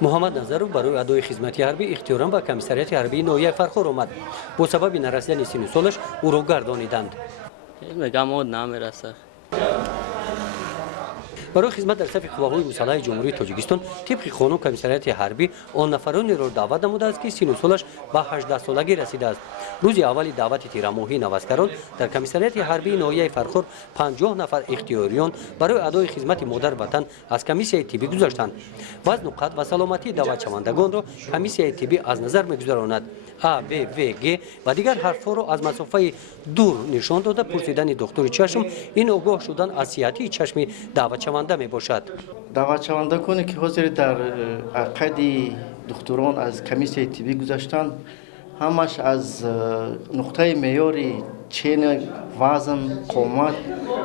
محمد نظرов барои адои хизмати ҳарбӣ ихтиёран ба комиссарияти ҳарбии ноҳияи Фархор омад. бо сабаби нарасидани синну солаш ӯро гардониданд. барои хизмат дар сафи қувваҳои мусаллаҳи ҷумҳурии Тоҷикистон тибқи қонун комиссарияти ҳарбӣ он нафаронеро даъват намудааст ки синну солаш ба 18-солагӣ расидааст. рӯзи аввали даъвати тирамоҳии навазгарон дар комиссарияти ҳарбии ноҳияи Фархор 50 нафар ихтиёриён барои адои хизмати модар ватан аз комиссияи тиббӣ гузаштанд. вазну қад ва саломатии даъватшавандагонро комиссияи тиббӣ аз назар мегузаронад. А, В, В, Г ва дигар ҳарфҳоро аз масофаи дур нишон дода пурсидани духтури чашм ин огоҳ шудан аз сиҳатии чашми даъватшаванда мебошад. даъватшавандагоне ки ҳозир дар арқади духтурон аз комиссияи тиббӣ гузаштанд, ҳамаш аз нуқтаи меъёри чени вазн, қомат,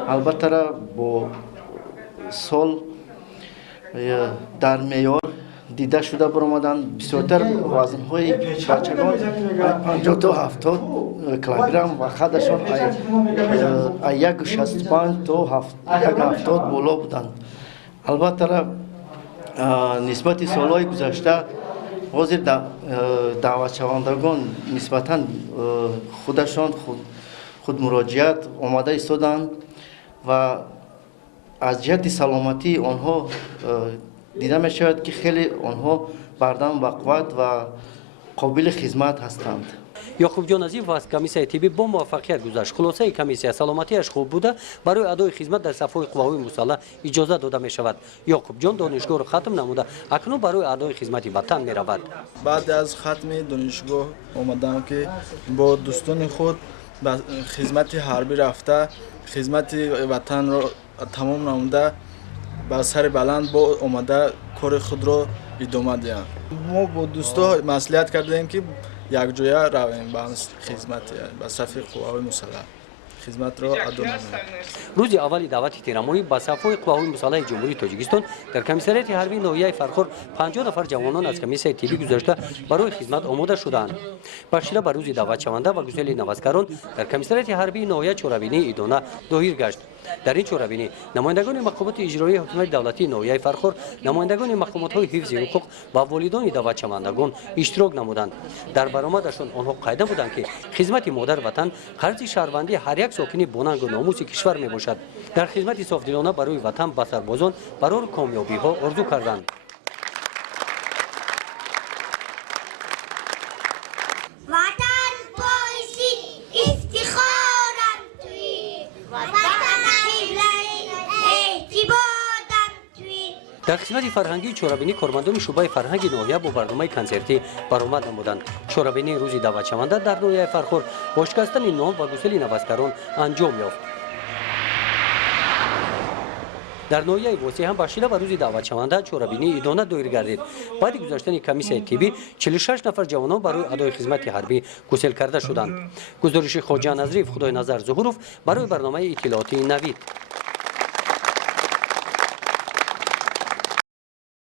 албатта бо сол дар меъёр дида шуда баромаданд. бисёртар вазнҳои бачагон 50 то 70 килограмм ва қадашон 165 то 170 боло буданд. албатта нисбати солҳои гузашта ҳозир даъватшавандагон нисбатан худашон худмуроҷиат омада истоданд ва аз ҷиҳати саломатии онҳо дида мешавад ки хеле онҳо бардам ва қувват ва қобили хизмат ҳастанд. Ёқубҷон Назифов аз комиссияи тиббӣ бо муваффақият гузашт. хулосаи комиссия саломатиаш хуб буда барои адои хизмат дар сафҳои қувваҳои мусаллаҳ иҷоза дода мешавад. Ёқубҷон донишгоҳро хатм намуда акнун барои адои хизмати ватан меравад. баъд аз хатми донишгоҳ омадам ки бо дӯстони худ ба хизмати ҳарбӣ рафта хизмати ватанро тамом намуда ба сари баланд бо омада кори худро идома диҳам. мо бо дӯсто маслиҳат кардем ки якҷоя равем ба хизмати ба сафи қувваҳои мусаллаҳ хизматро адо намоем. рӯзи аввали даъвати тирамоҳӣ ба сафҳои қувваҳои мусаллаҳи ҷумҳурии Тоҷикистон дар комиссарияти ҳарбии ноҳияи Фархор 50 нафар ҷавонон аз комиссияи тиббӣ гузашта барои хизмат омода шуданд. бахшида ба рӯзи даъватшаванда ва гузели навазгарон дар комиссарияти ҳарбии ноҳия чорабинии идона доҳир гашт. дар ин чорабинӣ намояндагони мақомоти иҷроии ҳукумати давлатии ноҳияи Фархор, намояндагони мақомотҳои ҳифзи ҳуқуқ ва волидони даъватшавандагон иштирок намуданд. дар баромадашон онҳо қайда буданд ки хизмати модар ватан қарзи шаҳрвандии ҳар як сокини бонангу номуси кишвар мебошад. дар хизмати софдилона барои ватан ба сарбозон барор комёбиҳо орзу карданд. дар хизмати фарҳангии чорабинӣ кормандони шӯъбаи фарҳанги ноҳия бо барномаи консертӣ баромад намуданд. чорабинии рӯзи даъватшаванда дар ноҳияи Фархор бо шикастани нон ва гусели навазгарон анҷом ёфт. дар ноҳияи восеъ ҳам бахшида ба рӯзи даъватшаванда чорабинии идона доир гардид. баъди гузаштани комиссияи тиббӣ 46 нафар ҷавонон барои адои хизмати ҳарбӣ гусел карда шуданд. гузориши Хоҷа Назриев, Худойназар Зуҳуров барои барномаи иттилооти Навид.